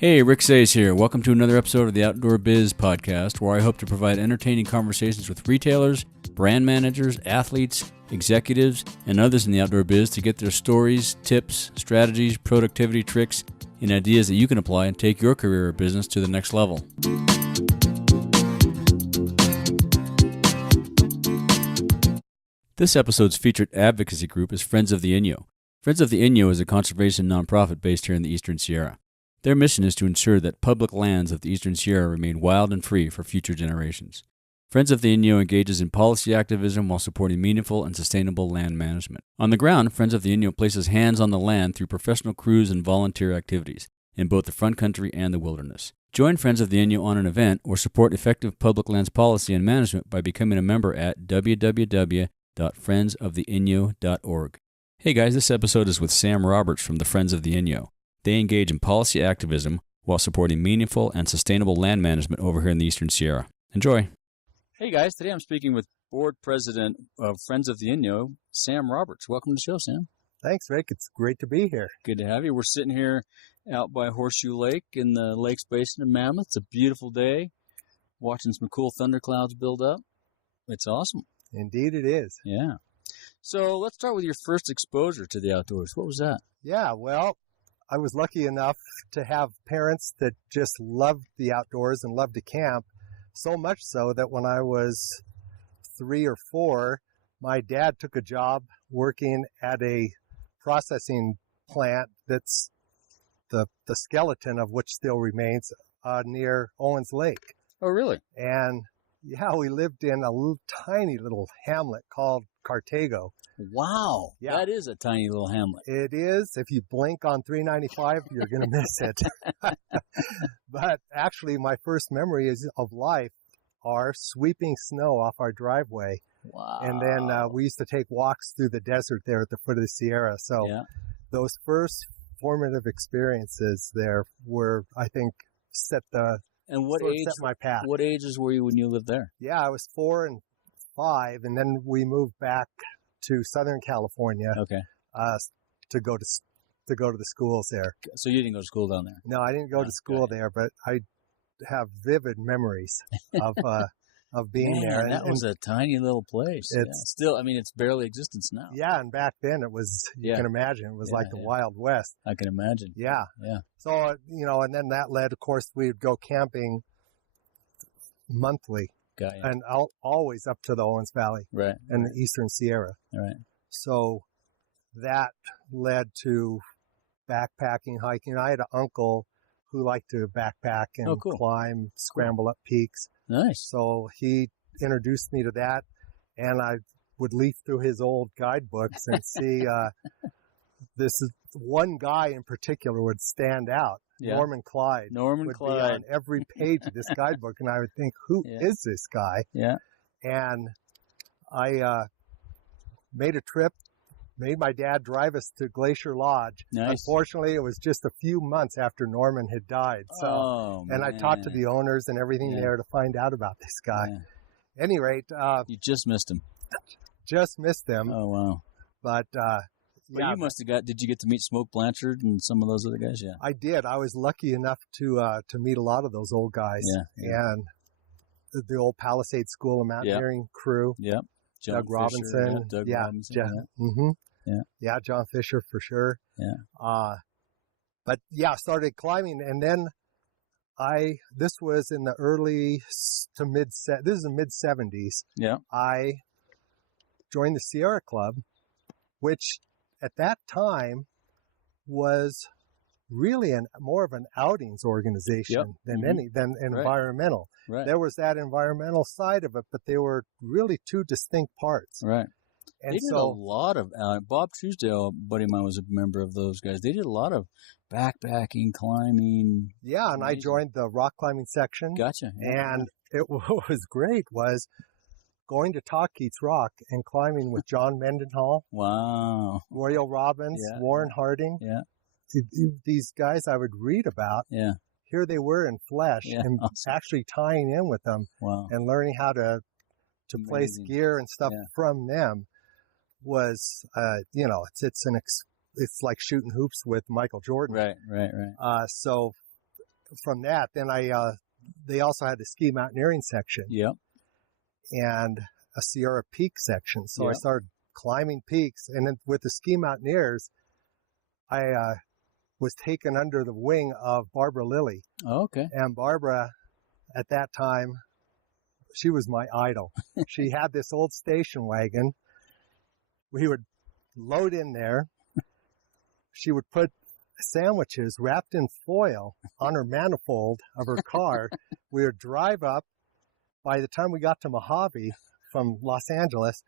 Hey, Rick Sayes here. Welcome to another episode of the Outdoor Biz Podcast, where I hope to provide entertaining conversations with retailers, brand managers, athletes, executives, and others in the outdoor biz to get their stories, tips, strategies, productivity tricks, and ideas that you can apply and take your career or business to the next level. This episode's featured advocacy group is Friends of the Inyo. Friends of the Inyo is a conservation nonprofit based here in the Eastern Sierra. Their mission is to ensure that public lands of the Eastern Sierra remain wild and free for future generations. Friends of the Inyo engages in policy activism while supporting meaningful and sustainable land management. On the ground, Friends of the Inyo places hands on the land through professional crews and volunteer activities in both the front country and the wilderness. Join Friends of the Inyo on an event or support effective public lands policy and management by becoming a member at www.friendsoftheinyo.org. Hey guys, this episode is with Sam Roberts from the Friends of the Inyo. They engage in policy activism while supporting meaningful and sustainable land management over here in the Eastern Sierra. Enjoy. Hey guys, today I'm speaking with Board President of Friends of the Inyo, Sam Roberts. Welcome to the show, Sam. Thanks, Rick. It's great to be here. Good to have you. We're sitting here out by Horseshoe Lake in the Lakes Basin of Mammoth. It's a beautiful day, watching some cool thunderclouds build up. It's awesome. Indeed it is. Yeah. So let's start with your first exposure to the outdoors. What was that? Yeah, well, I was lucky enough to have parents that just loved the outdoors and loved to camp, so much so that when I was 3 or 4, my dad took a job working at a processing plant that's the skeleton of which still remains near Owens Lake. Oh, really? And yeah, we lived in a tiny little hamlet called Cartago. Wow. Yeah. That is a tiny little hamlet. It is. If you blink on 395, you're going to miss it. But actually, my first memories of life are sweeping snow off our driveway. Wow. And then we used to take walks through the desert there at the foot of the Sierra. So those first formative experiences there were, I think, set my path. What ages were you when you lived there? Yeah, I was 4 and 5, and then we moved back to Southern California. Okay. To go to the schools there. So you didn't go to school down there? No, I didn't go to school there, but I have vivid memories of being there. That was a tiny little place. Still, I mean, it's barely existence now. Yeah, and back then it was. You can imagine it was like the Wild West. I can imagine. Yeah. Yeah. So and then that led, of course, we would go camping monthly. And always up to the Owens Valley and the Eastern Sierra. Right. So that led to backpacking, hiking. I had an uncle who liked to backpack and climb, scramble up peaks. Nice. So he introduced me to that, and I would leaf through his old guidebooks and see this is one guy in particular would stand out. Yeah. Norman Clyde would be on every page of this guidebook, and I would think, who is this guy? Yeah. And I made a trip, made my dad drive us to Glacier Lodge. Nice. Unfortunately, it was just a few months after Norman had died. So, and I talked to the owners and everything there to find out about this guy. Yeah. At any rate. You just missed him. Just missed him. Oh, wow. But you must have did you get to meet Smoke Blanchard and some of those other guys? Yeah. I did. I was lucky enough to meet a lot of those old guys. Yeah. And the old Palisade School of Mountaineering crew. Yep. Doug Robinson. Doug Robinson. Yeah, John Fisher for sure. Yeah. But I started climbing, and then this was in the early to mid-70s. Yeah. I joined the Sierra Club, which at that time was really more of an outings organization than environmental. Right. There was that environmental side of it, but they were really two distinct parts. Right. And they did a lot of Bob Truesdale, a buddy of mine, was a member of those guys. They did a lot of backpacking, climbing. Yeah, and I joined the rock climbing section. Gotcha. Yeah. And what was great was going to Talkeet's Rock and climbing with John Mendenhall. Wow. Royal Robbins, Warren Harding. Yeah. These guys I would read about. Yeah. Here they were in flesh and actually tying in with them and learning how to place gear and stuff from them was, it's like shooting hoops with Michael Jordan. Right. So from that, then they also had the ski mountaineering section. Yep. And a Sierra Peak section. So Yep. I started climbing peaks. And then with the ski mountaineers, I was taken under the wing of Barbara Lilly. Oh, okay. And Barbara, at that time, she was my idol. She had this old station wagon. We would load in there. She would put sandwiches wrapped in foil on her manifold of her car. We would drive up. By the time we got to Mojave from Los Angeles,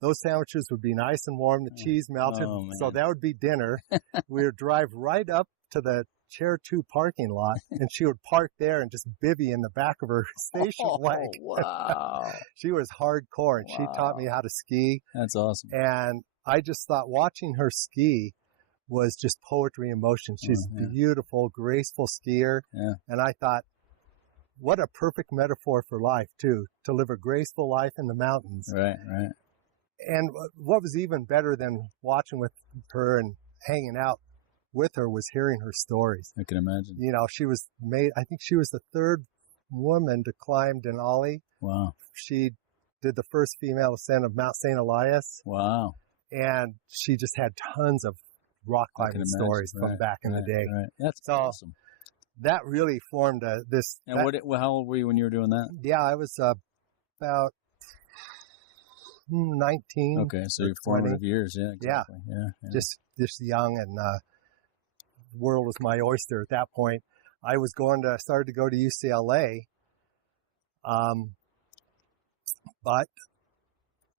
those sandwiches would be nice and warm. The cheese melted. Oh, So that would be dinner. We would drive right up to the Chair 2 parking lot, and she would park there and just bivvy in the back of her station wagon. Wow. She was hardcore, and she taught me how to ski. That's awesome. And I just thought watching her ski was just poetry in motion. She's a beautiful, graceful skier. Yeah. And I thought, what a perfect metaphor for life, too, to live a graceful life in the mountains. Right. And what was even better than watching with her and hanging out with her was hearing her stories. I can imagine. You know, I think she was the third woman to climb Denali. Wow. She did the first female ascent of Mount St. Elias. Wow. And she just had tons of rock climbing stories from back in the day. Right. That's So, awesome. That really formed this. And how old were you when you were doing that? Yeah, I was about 19. Okay, so your formative years, yeah, exactly. Yeah. Just young, and the world was my oyster at that point. I was started to go to UCLA, but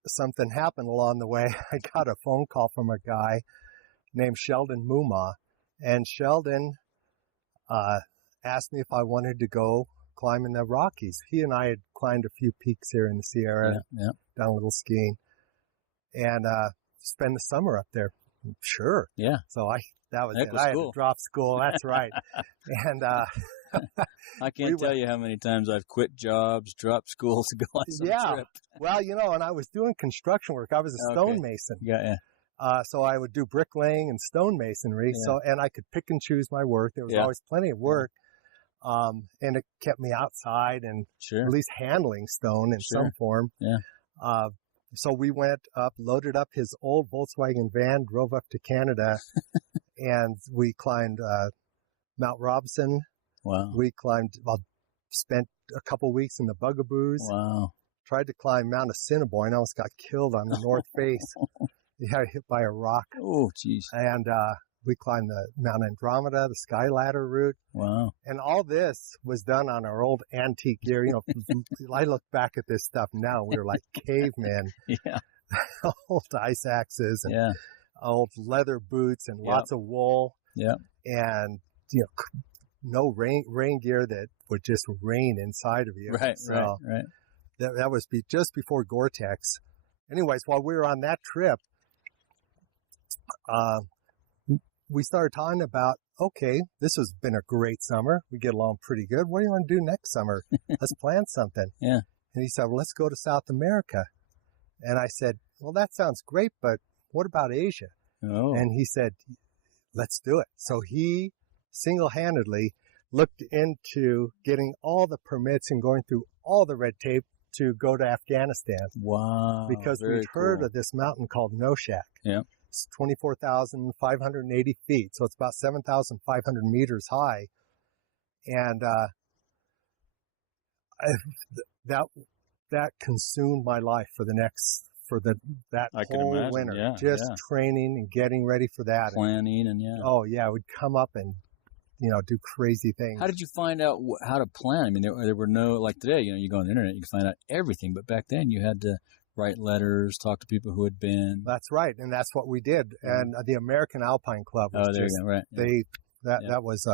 something happened along the way. I got a phone call from a guy named Sheldon Muma, and Sheldon asked me if I wanted to go climb in the Rockies. He and I had climbed a few peaks here in the Sierra, done a little skiing, and spend the summer up there. Sure. Yeah. So that was Heck it. was I had cool. to drop school. That's right. And I can't tell you how many times I've quit jobs, dropped school to go on some trip. Well, and I was doing construction work. I was a stonemason. Yeah. So I would do bricklaying and stonemasonry. Yeah. So, and I could pick and choose my work. There was always plenty of work. And it kept me outside and at least handling stone in some form. Yeah. So we went up, loaded up his old Volkswagen van, drove up to Canada, and we climbed Mount Robson. Wow. We spent a couple weeks in the Bugaboos. Wow. Tried to climb Mount Assiniboine. I almost got killed on the north face. Hit by a rock. Oh, jeez. And we climbed the Mount Andromeda, the Sky Ladder route. Wow. And all this was done on our old antique gear. I look back at this stuff now, we were like cavemen. Yeah. Old ice axes and old leather boots and lots of wool. Yeah. And, no rain gear that would just rain inside of you. Right. That was just before Gore-Tex. Anyways, while we were on that trip, we started talking about, okay, this has been a great summer. We get along pretty good. What do you want to do next summer? Let's plan something. Yeah. And he said, well, let's go to South America. And I said, well, that sounds great, but what about Asia? Oh. And he said, let's do it. So he single-handedly looked into getting all the permits and going through all the red tape to go to Afghanistan. Wow. Because we'd heard of this mountain called Noshak. Yeah. It's 24,580 feet, so it's about 7,500 meters high. And that consumed my life for that whole winter. Yeah, just training and getting ready for that. Planning and Oh, yeah. We'd come up and, do crazy things. How did you find out how to plan? I mean, there were no, like today, you go on the internet, you can find out everything. But back then you had to write letters, talk to people who had been. That's right. And that's what we did. And the American Alpine Club was you go, right. That was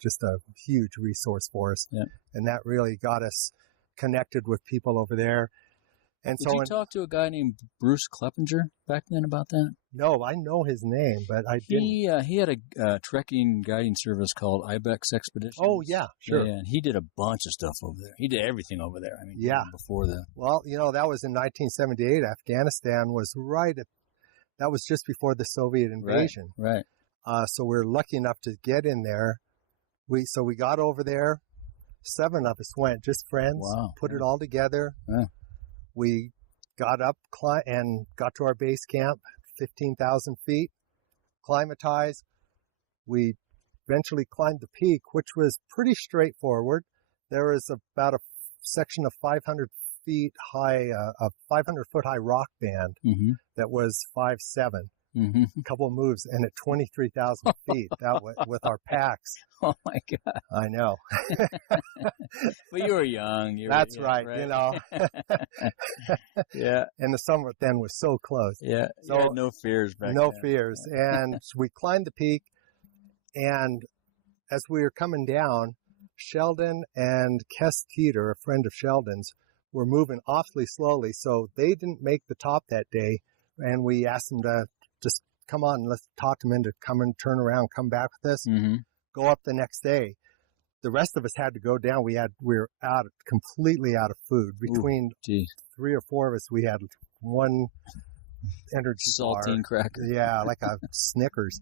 just a huge resource for us. Yeah. And that really got us connected with people over there. And Did you talk to a guy named Bruce Kleppinger back then about that? No, I know his name, but I didn't. He had a trekking guiding service called Ibex Expeditions. Oh, yeah, sure. Yeah, and he did a bunch of stuff over there. He did everything over there. I mean, before the... Well, that was in 1978. Afghanistan was that was just before the Soviet invasion. Right. So we were lucky enough to get in there. we got over there. 7 of us went, just friends. Wow. Put it all together. Yeah. We got up and got to our base camp, 15,000 feet, climatized. We eventually climbed the peak, which was pretty straightforward. There was about a section of 500 feet high, a 500-foot high rock band that was 5'7". A couple of moves, and at 23,000 feet, that with our packs. Oh my God! I know. Well, you were young. That's right. You know. Yeah. And the summit then was so close. Yeah. So you had no fears back then. No fears. And so we climbed the peak, and as we were coming down, Sheldon and Kes Teeter, a friend of Sheldon's, were moving awfully slowly, so they didn't make the top that day. And we asked them to just come on, let's talk them into coming, turn around, come back with us, go up the next day. The rest of us had to go down. We were completely out of food. Between 3 or 4 of us, we had one energy saltine bar. cracker. Yeah, like a Snickers.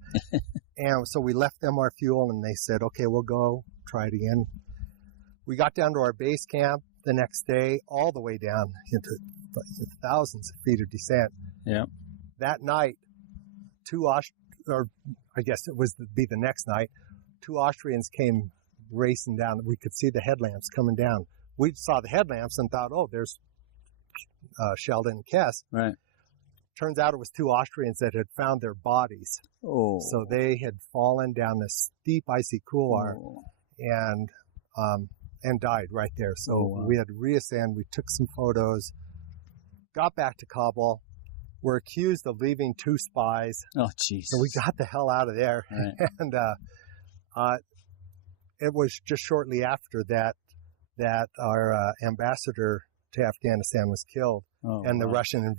And so we left them our fuel, and they said, okay, we'll go try it again. We got down to our base camp the next day, all the way down into thousands of feet of descent. Yeah. That night, I guess it was be the next night, 2 Austrians came racing down. We could see the headlamps coming down. We saw the headlamps and thought, oh, there's Sheldon and Kes. Right. Turns out it was 2 Austrians that had found their bodies. Oh. So they had fallen down this steep icy couloir and died right there. So we had to reascend. We took some photos, got back to Kabul. We're accused of leaving 2 spies. Oh, jeez. So we got the hell out of there. Right. And it was just shortly after that our ambassador to Afghanistan was killed, and the Russian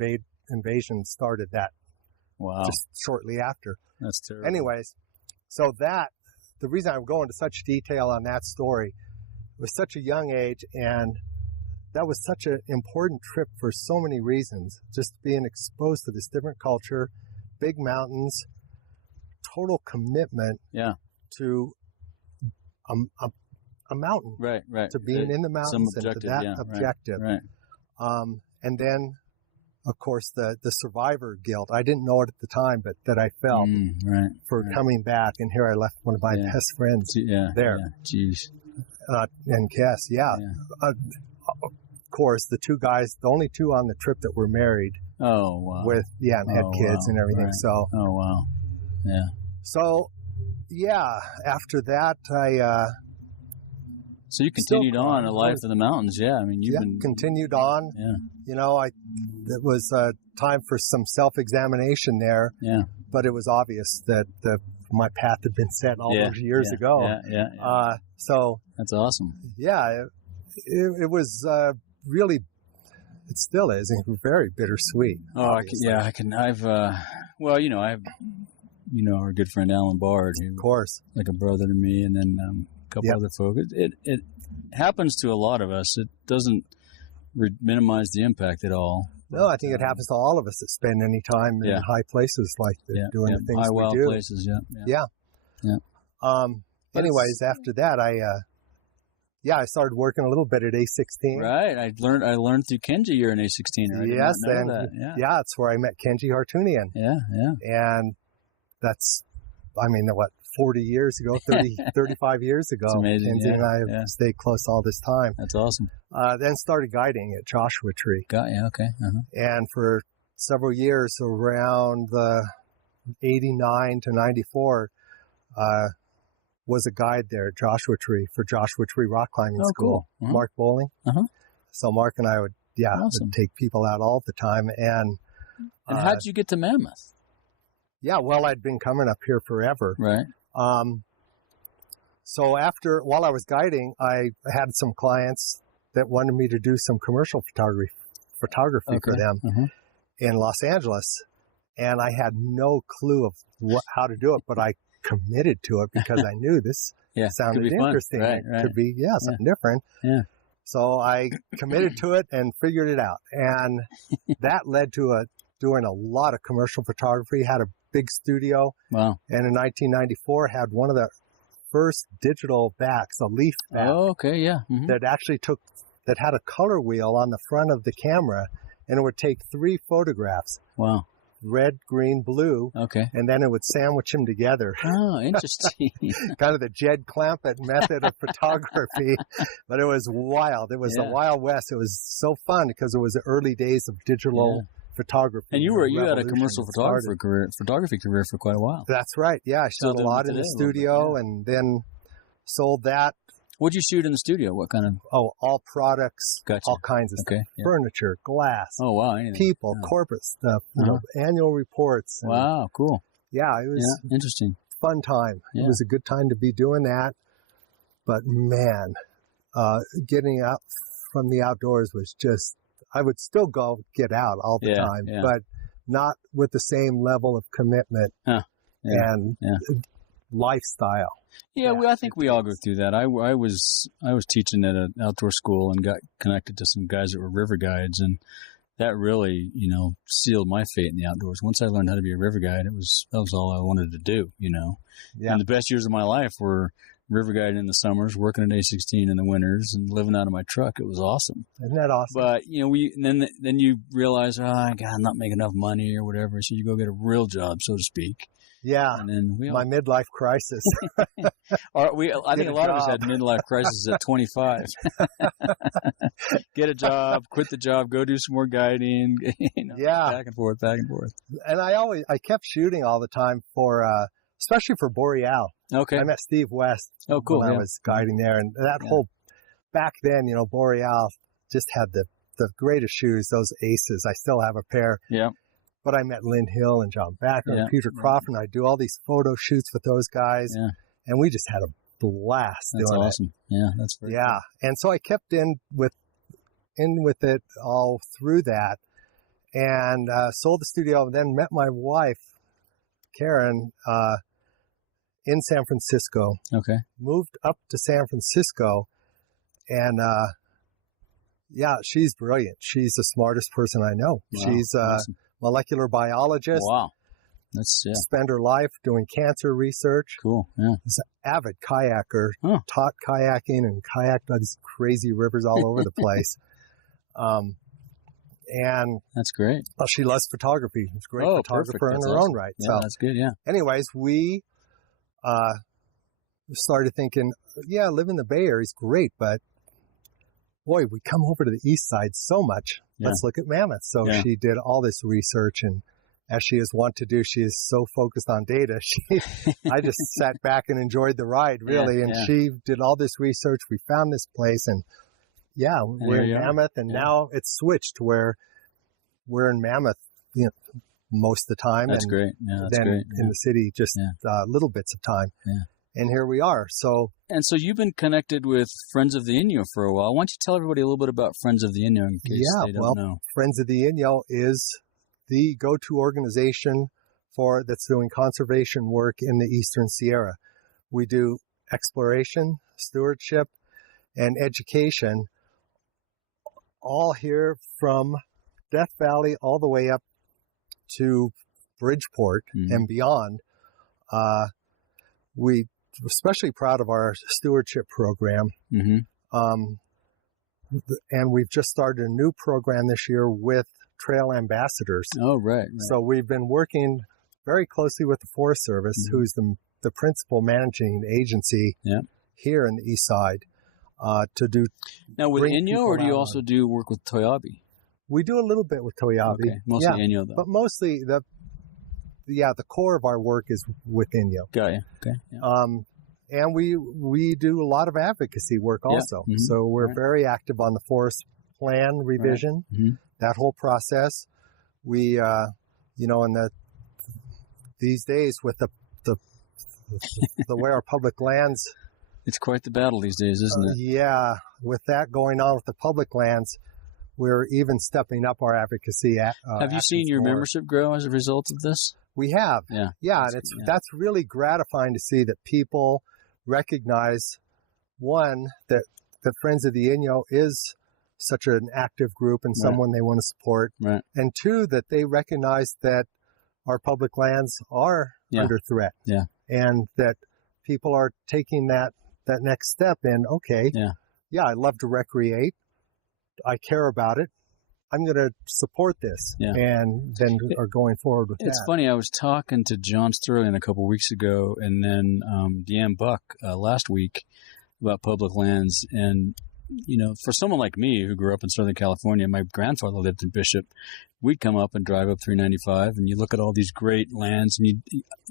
invasion started that. Wow. Just shortly after. That's terrible. Anyways, so the reason I'm going into such detail on that story was such a young age, and that was such an important trip for so many reasons. Just being exposed to this different culture, big mountains, total commitment to a mountain. Right. To being in the mountains and to that objective. Right. And then, of course, the survivor guilt. I didn't know it at the time, but that I felt for coming back. And here I left one of my best friends there. Yeah. Jeez. And Kes, of course, the 2 guys, the only 2 on the trip that were married. Oh, wow. And had kids and everything. Right. So. Oh, wow. Yeah. So, after that, So you continued on a life in the mountains, I mean, you've been continued on. Yeah. You know, it was time for some self-examination there. Yeah. But it was obvious that my path had been set all those years ago. Yeah. So that's awesome. Yeah, it was really. It still is very bittersweet. Oh, I've our good friend Alan Bard, who, of course, like a brother to me, and then a couple other folk. It happens to a lot of us. It doesn't minimize the impact at all. No, I think it happens to all of us that spend any time in high places like doing the things high, we wild do. Places, yeah. Anyways, after that, I started working a little bit at A16. Right. I learned through Kenji you're an A16er. I did not know that. Yeah. That's where I met Kenji Hartunian. Yeah. And that's, 40 years ago, 35 years ago. It's amazing. Kenji and I have stayed close all this time. That's awesome. Then started guiding at Joshua Tree. Okay. And for several years, around 89 to 94, was a guide there at Joshua Tree for Joshua Tree Rock Climbing School. Cool. Mark Bowling. So Mark and I would take people out all the time. And how did you get to Mammoth? Yeah, well, I'd been coming up here forever. Right. So while I was guiding, I had some clients that wanted me to do some commercial photography for them in Los Angeles. And I had no clue of how to do it, but I committed to it because I knew this sounded interesting. Right, it could be, something different. Yeah. So I committed to it and figured it out. And that led to doing a lot of commercial photography, had a big studio. Wow. And in 1994, had one of the first digital backs, a leaf back Oh, okay, yeah. Mm-hmm. that actually that had a color wheel on the front of the camera, and it would take 3 photographs. Wow. Red, green, blue. Okay. And then it would sandwich them together. Oh, interesting. Kind of the Jed Clampett method of photography. But it was wild. It was the Wild West. It was so fun because it was the early days of digital photography. And you had a commercial photography career for quite a while. That's right. Yeah, I shot a lot in the studio and then sold that. What'd you shoot in the studio? What kind of? Oh, all products, all kinds of stuff. Yeah. Furniture, glass, anything. people, corporate stuff, annual reports. And wow, cool. Yeah, it was interesting. Fun time. Yeah. It was a good time to be doing that. But man, getting out from the outdoors was just, I would still go get out all the time, but not with the same level of commitment and lifestyle. Yeah, I think we all go through that. I was teaching at an outdoor school and got connected to some guys that were river guides, and that really, sealed my fate in the outdoors. Once I learned how to be a river guide, that was all I wanted to do, Yeah. And the best years of my life were river guiding in the summers, working at A16 in the winters, and living out of my truck. It was awesome. Isn't that awesome? But then you realize, God, I'm not making enough money or whatever, so you go get a real job, so to speak. Yeah, and then my midlife crisis. I think a lot of us had midlife crisis at 25. Get a job, quit the job, go do some more guiding. Back and forth. And I kept shooting all the time for, especially for Boreal. Okay. I met Steve West. Oh, cool. When I was guiding there, and that whole back then, Boreal just had the greatest shoes. Those Aces. I still have a pair. Yeah. But I met Lynn Hill and John Backer and Peter Crawford, and I do all these photo shoots with those guys, and we just had a blast doing it. That's awesome. Yeah, that's very cool. And so I kept in with it all through that, and sold the studio, and then met my wife, Karen, in San Francisco. Okay. Moved up to San Francisco, and she's brilliant. She's the smartest person I know. Wow. She's awesome. Molecular biologist. Wow. Spent her life doing cancer research. Cool. Yeah. She's an avid kayaker, taught kayaking and kayaked on these crazy rivers all over the place. And that's great. Well, she loves photography. She's a great photographer in her own right. Yeah, so that's good. Yeah. Anyways, we started thinking, living in the Bay Area is great, but boy, we come over to the east side so much. Let's look at mammoths. So she did all this research, and as she is wont to do, she is so focused on data. I just sat back and enjoyed the ride, really. And she did all this research. We found this place, and we're in Mammoth, and now it's switched where we're in Mammoth, most of the time. That's great. Yeah, that's then great. in the city, just little bits of time. Yeah. And here we are. So you've been connected with Friends of the Inyo for a while. Why don't you tell everybody a little bit about Friends of the Inyo in case they don't know? Friends of the Inyo is the go-to organization that's doing conservation work in the Eastern Sierra. We do exploration, stewardship, and education, all here from Death Valley all the way up to Bridgeport and beyond. We're especially proud of our stewardship program. And we've just started a new program this year with trail ambassadors. Oh, right. So we've been working very closely with the Forest Service, who's the principal managing agency here in the East Side, to do. Now with Inyo, or do you also do work with Toyabe? We do a little bit with Toyabe. Okay. Mostly Inyo, though. But mostly the core of our work is with Inyo. Got you. Okay. Yeah. And we do a lot of advocacy work also. So we're very active on the forest plan revision, that whole process. We, these days with the way our public lands. It's quite the battle these days, isn't it? Yeah. With that going on with the public lands, we're even stepping up our advocacy. Have you seen your membership grow as a result of this? We have. Yeah. And that's really gratifying to see that people recognize, one, that Friends of the Inyo is such an active group and someone they want to support. Right. And two, that they recognize that our public lands are under threat. Yeah. And that people are taking that next step in, okay, yeah, I love to recreate. I care about it. I'm going to support this, and then are going forward with that. It's funny. I was talking to John Sterling a couple of weeks ago, and then Deanne Buck last week about public lands. And, you know, for someone like me who grew up in Southern California, my grandfather lived in Bishop. We'd come up and drive up 395, and you look at all these great lands, and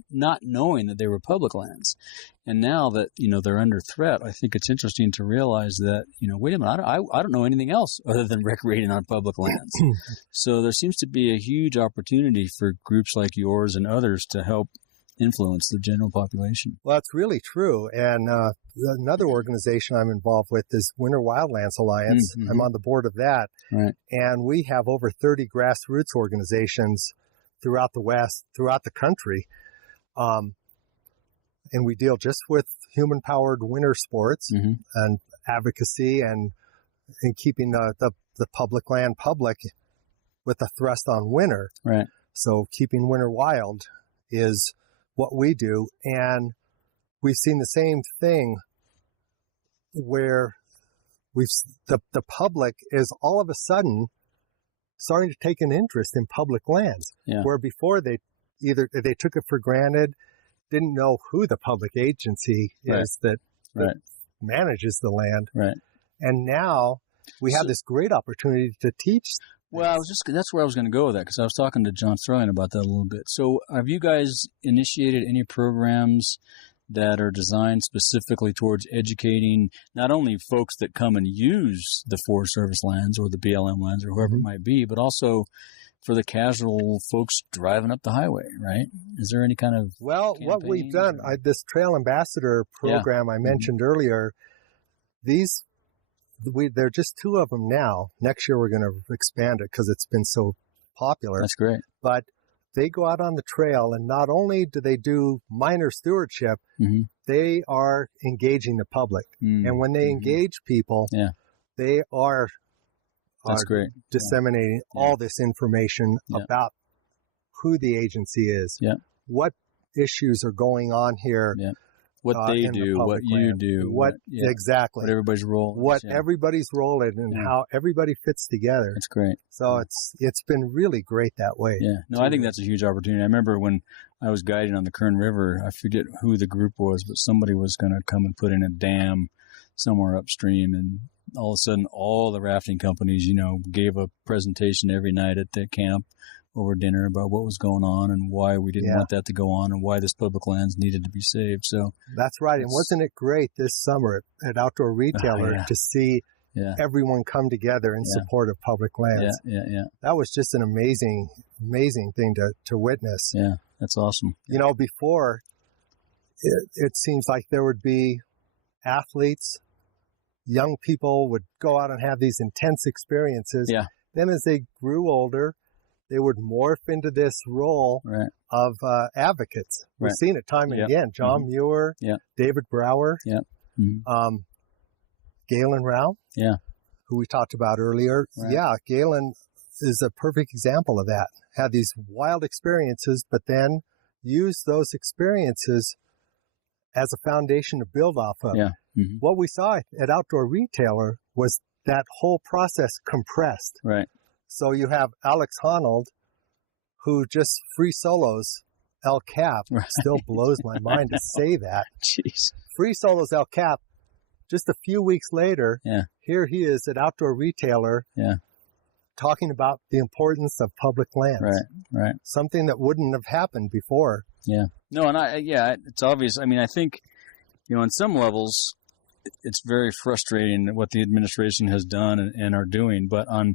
not knowing that they were public lands. And now that, you know, they're under threat, I think it's interesting to realize that, you know, wait a minute, I don't know anything else other than recreating on public lands. So there seems to be a huge opportunity for groups like yours and others to help influence the general population. Well, that's really true. And another organization I'm involved with is Winter Wildlands Alliance. Mm-hmm. I'm on the board of that. Right. And we have over 30 grassroots organizations throughout the West, throughout the country. And we deal just with human-powered winter sports and advocacy and keeping the public land public with a thrust on winter. Right. So keeping winter wild is what we do. And we've seen the same thing where the public is all of a sudden starting to take an interest in public lands, where before they took it for granted, didn't know who the public agency is that manages the land. Right. And now we have this great opportunity to teach. Well, that's where I was going to go with that, because I was talking to John Sterling about that a little bit. So have you guys initiated any programs that are designed specifically towards educating not only folks that come and use the Forest Service lands or the BLM lands or whoever it might be, but also for the casual folks driving up the highway, right? Is there any kind of what we've done, this Trail Ambassador program I mentioned earlier, there are just 2 of them now. Next year we're going to expand it because it's been so popular. That's great. But they go out on the trail, and not only do they do minor stewardship, they are engaging the public. And when they engage people, they are That's great. disseminating all this information about who the agency is, what issues are going on here, what they do, what you do, exactly, what everybody's role is, what everybody's role is, and how everybody fits together. That's great. So it's been really great that way. Yeah, no, I think that's a huge opportunity. I remember when I was guiding on the Kern River, I forget who the group was, but somebody was going to come and put in a dam somewhere upstream, and all of a sudden all the rafting companies, you know, gave a presentation every night at the camp over dinner about what was going on and why we didn't want that to go on and why this public lands needed to be saved. So that's right. And wasn't it great this summer at Outdoor Retailer to see everyone come together in support of public lands? That was just an amazing thing to witness. Yeah, that's awesome. You know, before it seems like there would be athletes, young people would go out and have these intense experiences. Then as they grew older, they would morph into this role of advocates. We've seen it time and again. John Muir, David Brower, Galen Rao, who we talked about earlier. Galen is a perfect example of that. Had these wild experiences, but then used those experiences as a foundation to build off of. What we saw at Outdoor Retailer was that whole process compressed. So you have Alex Honnold, who just free solos El Cap. Still blows my mind to say that. Jeez. Free solos El Cap. Just a few weeks later, here he is at Outdoor Retailer talking about the importance of public lands. Something that wouldn't have happened before. No, and it's obvious. I mean, I think, you know, on some levels, it's very frustrating what the administration has done and are doing, but on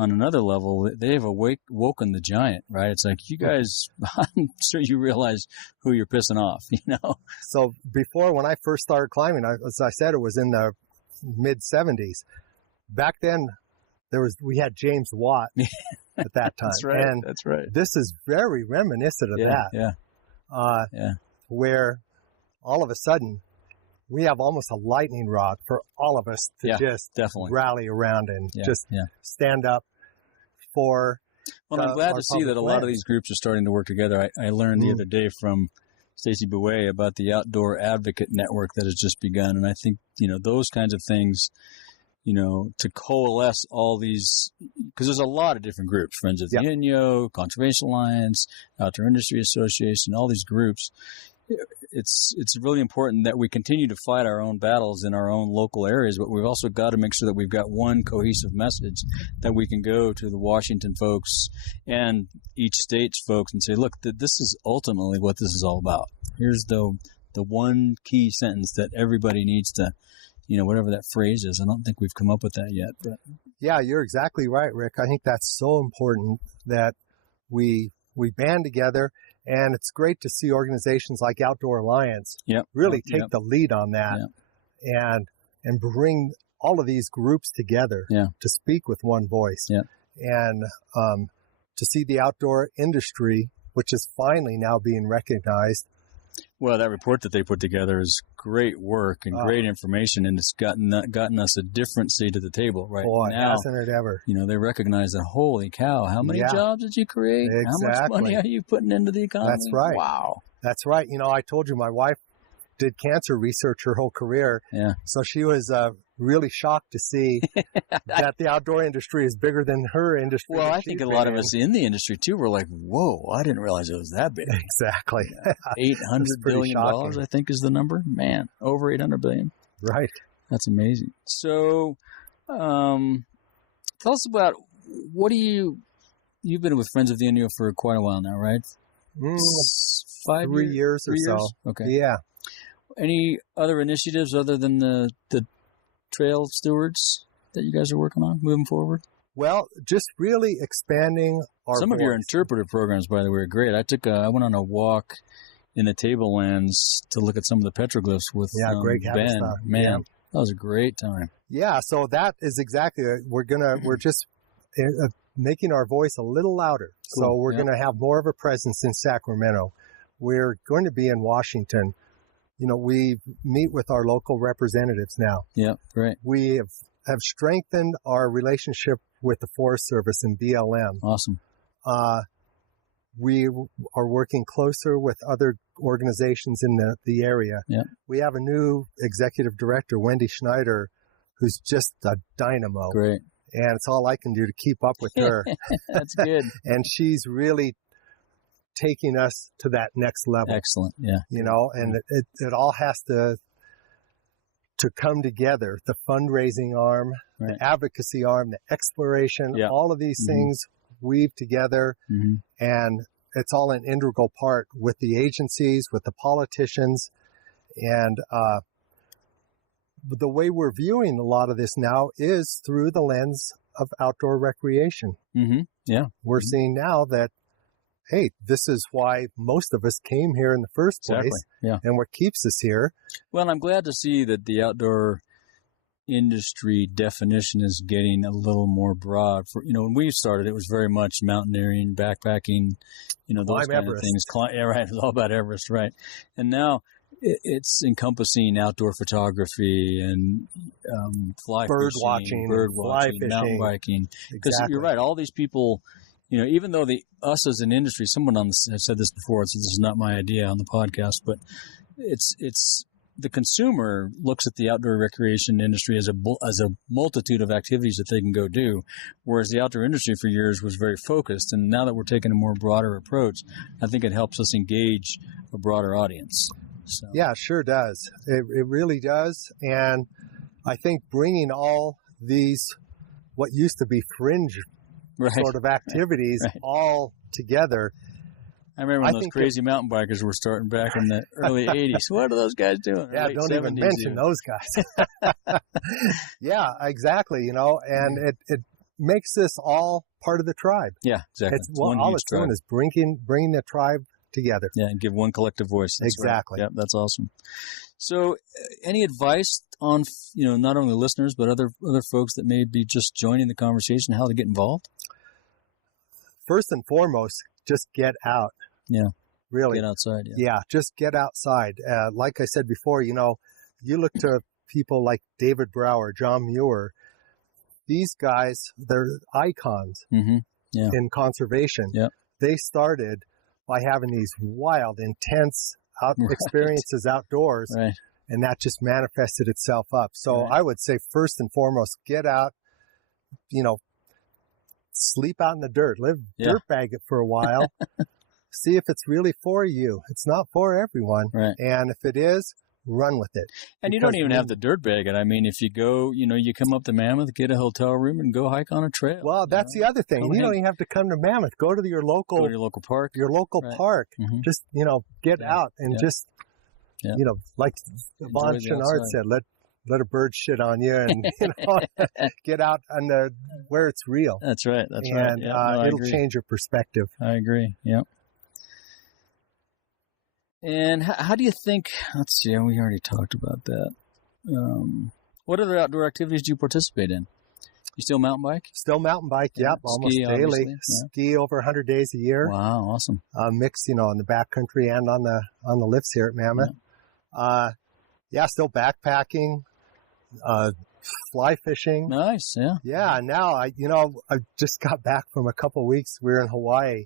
another level, they've woken the giant, right? It's like, you guys, I'm sure you realize who you're pissing off, you know? So before, when I first started climbing, as I said, it was in the mid-'70s. Back then, we had James Watt at that time. That's right. This is very reminiscent of that. Where all of a sudden, we have almost a lightning rod for all of us to just rally around and just stand up for. Well, I'm glad to see that a lot of these groups are starting to work together. I learned the other day from Stacy Bouet about the Outdoor Advocate Network that has just begun. And I think, those kinds of things, to coalesce all these, because there's a lot of different groups, Friends of the Inyo, Conservation Alliance, Outdoor Industry Association, all these groups. It's really important that we continue to fight our own battles in our own local areas, but we've also got to make sure that we've got one cohesive message that we can go to the Washington folks and each state's folks and say, look, this is ultimately what this is all about. Here's the one key sentence that everybody needs to, whatever that phrase is. I don't think we've come up with that yet. But yeah, you're exactly right, Rick. I think that's so important that we band together. And it's great to see organizations like Outdoor Alliance really take the lead on that and bring all of these groups together to speak with one voice. And to see the outdoor industry, which is finally now being recognized. Well, that report that they put together is great work and great information, and it's gotten us a different seat at the table right Boy, now. Hasn't it ever? They recognize that, holy cow, how many jobs did you create? Exactly. How much money are you putting into the economy? That's right. Wow. That's right. I told you my wife did cancer research her whole career. Yeah. So she was really shocked to see that the outdoor industry is bigger than her industry. Well, I think a lot of us in the industry, too, were like, whoa, I didn't realize it was that big. Exactly. $800 billion, I think, is the number. Man, over $800 billion. Right. That's amazing. So tell us about you've been with Friends of the Inyo for quite a while now, right? 3 years or so. Okay. Yeah. Any other initiatives other than the trail stewards that you guys are working on moving forward? Well, just really expanding our Some of your voice. interpretive programs, by the way, are great. I went on a walk in the tablelands to look at some of the petroglyphs with Greg Ben. Haverstock. Man, that was a great time. Yeah, so that is exactly it. We're just making our voice a little louder. Cool. So we're going to have more of a presence in Sacramento. We're going to be in Washington. We meet with our local representatives now. Yeah, great. We have strengthened our relationship with the Forest Service and BLM. Awesome. We are working closer with other organizations in the area. Yeah. We have a new executive director, Wendy Schneider, who's just a dynamo. Great. And it's all I can do to keep up with her. That's good. And she's really taking us to that next level. Excellent. Yeah. And it all has to come together. The fundraising arm, the advocacy arm, the exploration, all of these things weave together. And it's all an integral part with the agencies, with the politicians. And the way we're viewing a lot of this now is through the lens of outdoor recreation. Yeah. We're seeing now that, hey, this is why most of us came here in the first place. Exactly. Yeah. And what keeps us here. Well, I'm glad to see that the outdoor industry definition is getting a little more broad. For when we started, it was very much mountaineering, backpacking, those kind of things. Yeah, right. It was all about Everest, right? And now it's encompassing outdoor photography and bird watching, mountain biking. Because you're right, all these people. Even though us as an industry, someone has said this before, so this is not my idea on the podcast, but it's the consumer looks at the outdoor recreation industry as a multitude of activities that they can go do, whereas the outdoor industry for years was very focused. And now that we're taking a more broader approach, I think it helps us engage a broader audience. So. Yeah, it sure does. It really does. And I think bringing all these, what used to be fringe sort of activities all together. I remember when those crazy mountain bikers were starting back in the early 80s. What are those guys doing? Yeah, don't even mention those guys. Yeah, exactly. And it makes this all part of the tribe. Yeah, exactly. All it's doing is bringing the tribe together. Yeah, and give one collective voice. That's exactly. Right. Yeah, that's awesome. So any advice on, not only listeners, but other folks that may be just joining the conversation, how to get involved? First and foremost, just get out. Yeah. Really. Get outside. Yeah, just get outside. Like I said before, you look to people like David Brower, John Muir. These guys, they're icons in conservation. Yep. They started by having these wild, intense experiences outdoors, Right. and that just manifested itself up. So Right. I would say first and foremost, get out, sleep out in the dirt, dirt bag it for a while, see if it's really for you. It's not for everyone. Right. And if it is, run with it. And you don't even have the dirt bag it. I mean, if you go, you come up to Mammoth, get a hotel room, and go hike on a trail. Well, that's the other thing. You don't even have to come to Mammoth. Go to your local park. Your local park. Mm-hmm. Just, get out and just, like Yvonne Chenard said, let a bird shit on you and, get out on where it's real. That's right. And it'll change your perspective. I agree. Yep. And how do you think, let's see, we already talked about that. What other outdoor activities do you participate in? You still mountain bike? Still mountain bike, yep, almost daily. Ski over 100 days a year. Wow, awesome. Mixed, in the backcountry and on the lifts here at Mammoth. Still backpacking, fly fishing. Nice, yeah. Yeah, now I just got back from a couple of weeks. We were in Hawaii.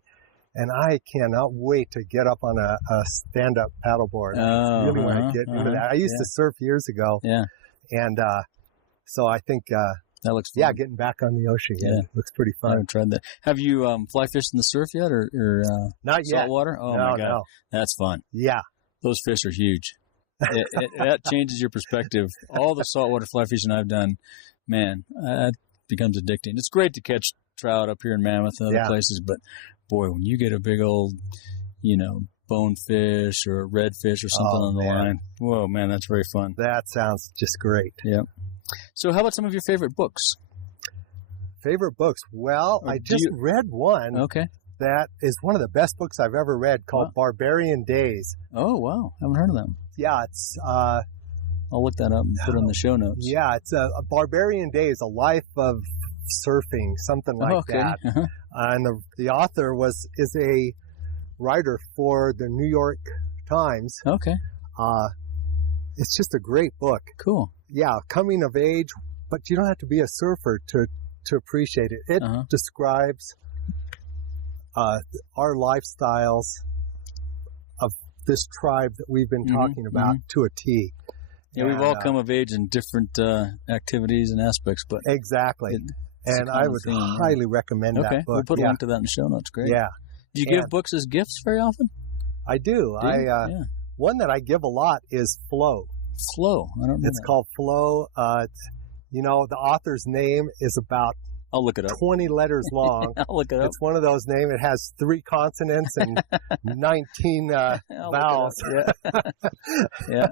And I cannot wait to get up on a stand-up paddleboard. I really want to get into that. I used to surf years ago. Yeah. And so I think that looks fun. Yeah, getting back on the ocean again looks pretty fun. I haven't tried that. Have you fly fished in the surf yet or not yet? Saltwater? Oh, my God. No. That's fun. Yeah. Those fish are huge. That changes your perspective. All the saltwater fly fishing I've done, man, that becomes addicting. It's great to catch trout up here in Mammoth and other places, but boy, when you get a big old, bonefish or a redfish or something on the line, whoa, man, that's very fun. That sounds just great. Yeah. So how about some of your favorite books? Favorite books? Well, I just read one. Okay. That is one of the best books I've ever read called Barbarian Days. Oh, wow. I haven't heard of them. Yeah, it's... I'll look that up and put it in the show notes. Yeah, it's a Barbarian Days, a life of surfing, something like that. Uh-huh. And the author is a writer for the New York Times. Okay. It's just a great book. Cool. Yeah, coming of age, but you don't have to be a surfer to appreciate it. It describes our lifestyles of this tribe that we've been talking about to a T. Yeah, we've all come of age in different activities and aspects, but exactly. And I would highly recommend that book. We'll put a link to that in the show notes. Great. Yeah. Do you give books as gifts very often? I do. One that I give a lot is Flow. Flow. I don't know. It's called Flow. The author's name is about I'll look it up. 20 letters long. I'll look it up. It's one of those names. It has 3 consonants and 19 vowels. Yeah.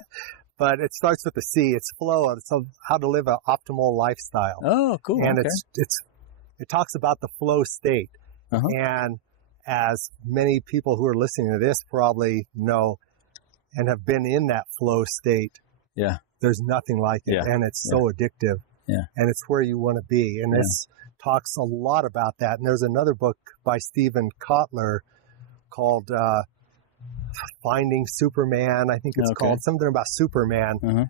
But it starts with the C. It's Flow. It's how to live an optimal lifestyle. Oh, cool. And it talks about the flow state. And as many people who are listening to this probably know and have been in that flow state, there's nothing like it. And it's so addictive. Yeah. And it's where you want to be. And this talks a lot about that. And there's another book by Stephen Kotler called Finding Superman. I think it's called something about Superman,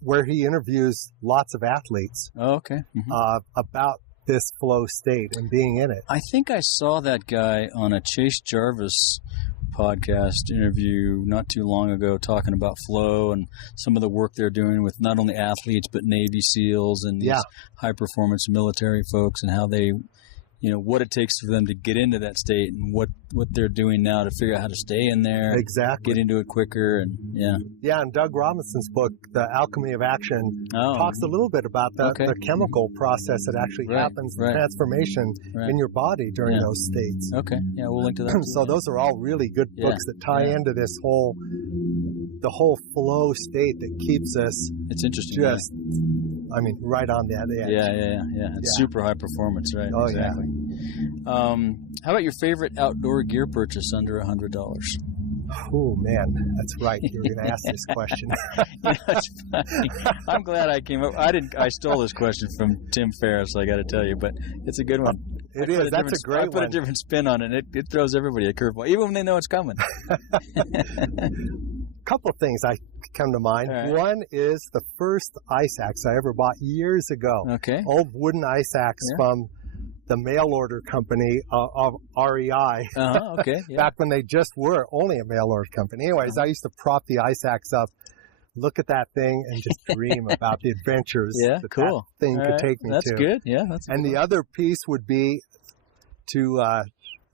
where he interviews lots of athletes about this flow state and being in it. I think I saw that guy on a Chase Jarvis podcast interview not too long ago talking about flow and some of the work they're doing with not only athletes but Navy SEALs and these high-performance military folks and how they, what it takes for them to get into that state and what they're doing now to figure out how to stay in there. Exactly. Get into it quicker and Yeah, and Doug Robinson's book, The Alchemy of Action, talks a little bit about the chemical process that actually happens, the transformation in your body during those states. Okay. Yeah, we'll link to that. So those are all really good books that tie into this whole flow state that keeps us it's interesting. Right on that edge. Yeah. It's super high performance, right? Oh, exactly. How about your favorite outdoor gear purchase under $100? Oh, man, that's right. You were going to ask this question. That's funny. I'm glad I came up. I stole this question from Tim Ferriss, I got to tell you, but it's a good one. It is. That's a great one. I put a different spin on it. It throws everybody a curveball, even when they know it's coming. Couple of things come to mind. Right. One is the first ice axe I ever bought years ago. Okay. Old wooden ice axe from the mail order company of REI. Okay. Yeah. Back when they just were only a mail order company. Anyways, I used to prop the ice axe up, look at that thing, and just dream about the adventures that thing could take me to. That's good. Yeah, that's And the other piece would be to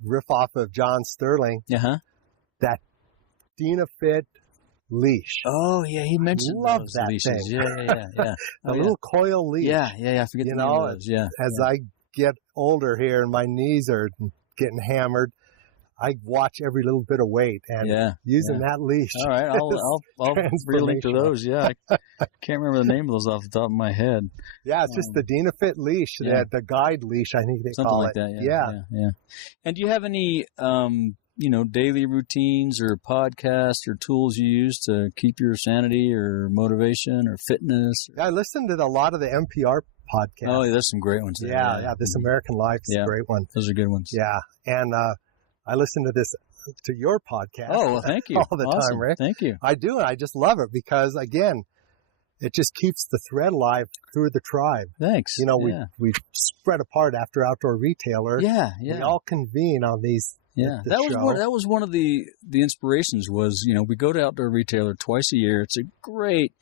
riff off of John Sterling, that Dynafit leash. Oh, yeah, he mentioned Love those that leashes. thing. Yeah. A little coil leash. Yeah, I forget the name of those. Yeah. As I get older here and my knees are getting hammered, I watch every little bit of weight and using that leash. All right, I'll relink to those. Yeah, I can't remember the name of those off the top of my head. Yeah, it's just the Dynafit leash, the guide leash, I think they Something call like it. that. Yeah. And do you have any daily routines or podcasts or tools you use to keep your sanity or motivation or fitness? I listen to a lot of the NPR podcasts. Oh, there's some great ones there. Yeah. This American Life is a great one. Those are good ones. Yeah, and I listen to your podcast. Oh, well, thank you. All the time, Rick. Thank you. I do, and I just love it because, again, it just keeps the thread alive through the tribe. Thanks. We spread apart after Outdoor Retailer. Yeah. We all convene on these. Yeah, that was one of the inspirations was, we go to Outdoor Retailer twice a year. It's a great,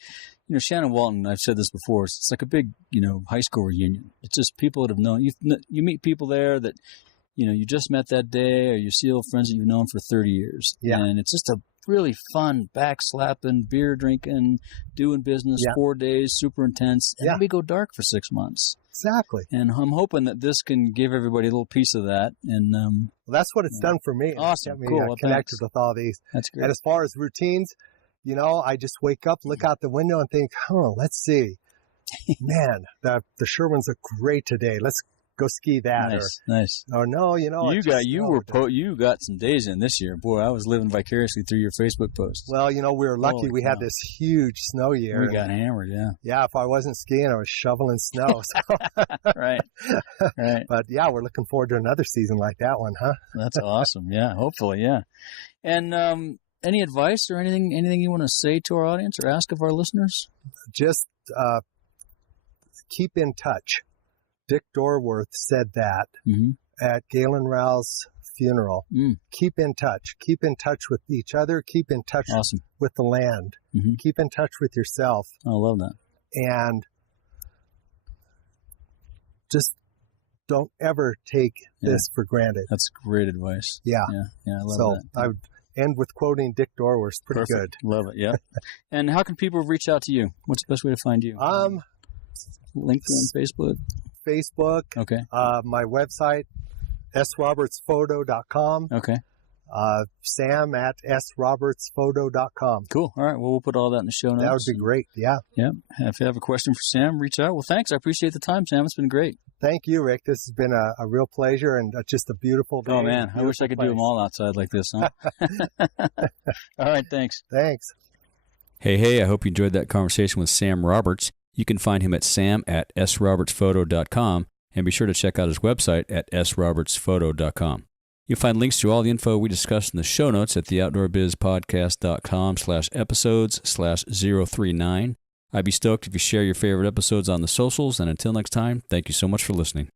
Shannon Walton, I've said this before, it's like a big, high school reunion. It's just people that have known, you meet people there that, you just met that day, or you see old friends that you've known for 30 years. Yeah. And it's just a really fun, back-slapping, beer-drinking, doing business 4 days, super intense. And then we go dark for 6 months. Exactly. And I'm hoping that this can give everybody a little piece of that. And well, that's what it's done for me. Awesome. It's Cool. Well, connected with all these. That's great. And as far as routines, I just wake up, look out the window, and think, let's see. Man, the Sherwins look great today. Let's go ski that. Nice. Or no, you got some days in this year. Boy, I was living vicariously through your Facebook posts. Well, we were lucky. We had this huge snow year. We got hammered, yeah. Yeah, if I wasn't skiing, I was shoveling snow. So. Right. But yeah, we're looking forward to another season like that one, huh? That's awesome. Yeah, hopefully, yeah. And any advice or anything you want to say to our audience or ask of our listeners? Just keep in touch. Dick Dorworth said that at Galen Rao's funeral. Keep in touch. Keep in touch with each other. Keep in touch with the land. Keep in touch with yourself. I love that. And just don't ever take this for granted. That's great advice. Yeah. I love that. I would end with quoting Dick Dorworth. Pretty good. Love it. Yeah. And how can people reach out to you? What's the best way to find you? LinkedIn, Facebook. Okay. My website, srobertsphoto.com. Okay. Sam at srobertsphoto.com. Cool. All right. Well, we'll put all that in the show notes. That would be great. Yeah. Yeah. If you have a question for Sam, reach out. Well, thanks. I appreciate the time, Sam. It's been great. Thank you, Rick. This has been a real pleasure and just a beautiful day. Oh, man. I wish I could do them all outside like this, huh? All right. Thanks. Thanks. Hey, I hope you enjoyed that conversation with Sam Roberts. You can find him at sam@srobertsphoto.com, and be sure to check out his website at srobertsphoto.com. You'll find links to all the info we discussed in the show notes at theoutdoorbizpodcast.com/episodes/039. I'd be stoked if you share your favorite episodes on the socials, and until next time, thank you so much for listening.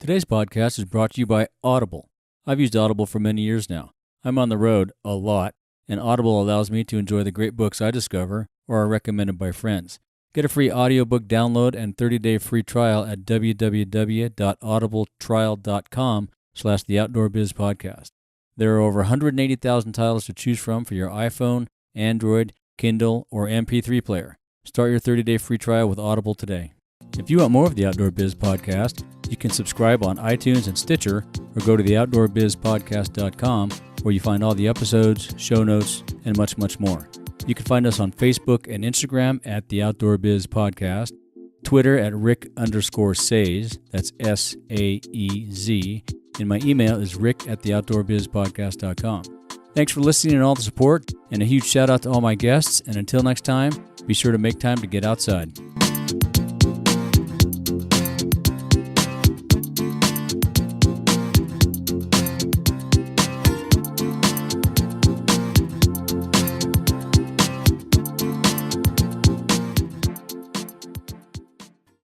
Today's podcast is brought to you by Audible. I've used Audible for many years now. I'm on the road a lot, and Audible allows me to enjoy the great books I discover or are recommended by friends. Get a free audiobook download and 30-day free trial at www.audibletrial.com/theoutdoorbizpodcast. There are over 180,000 titles to choose from for your iPhone, Android, Kindle, or MP3 player. Start your 30-day free trial with Audible today. If you want more of the Outdoor Biz Podcast, you can subscribe on iTunes and Stitcher, or go to theoutdoorbizpodcast.com, where you find all the episodes, show notes, and much, much more. You can find us on Facebook and Instagram at The Outdoor Biz Podcast, Twitter at Rick_Saez, that's S-A-E-Z, and my email is rick@theoutdoorbizpodcast.com. Thanks for listening and all the support, and a huge shout out to all my guests, and until next time, be sure to make time to get outside.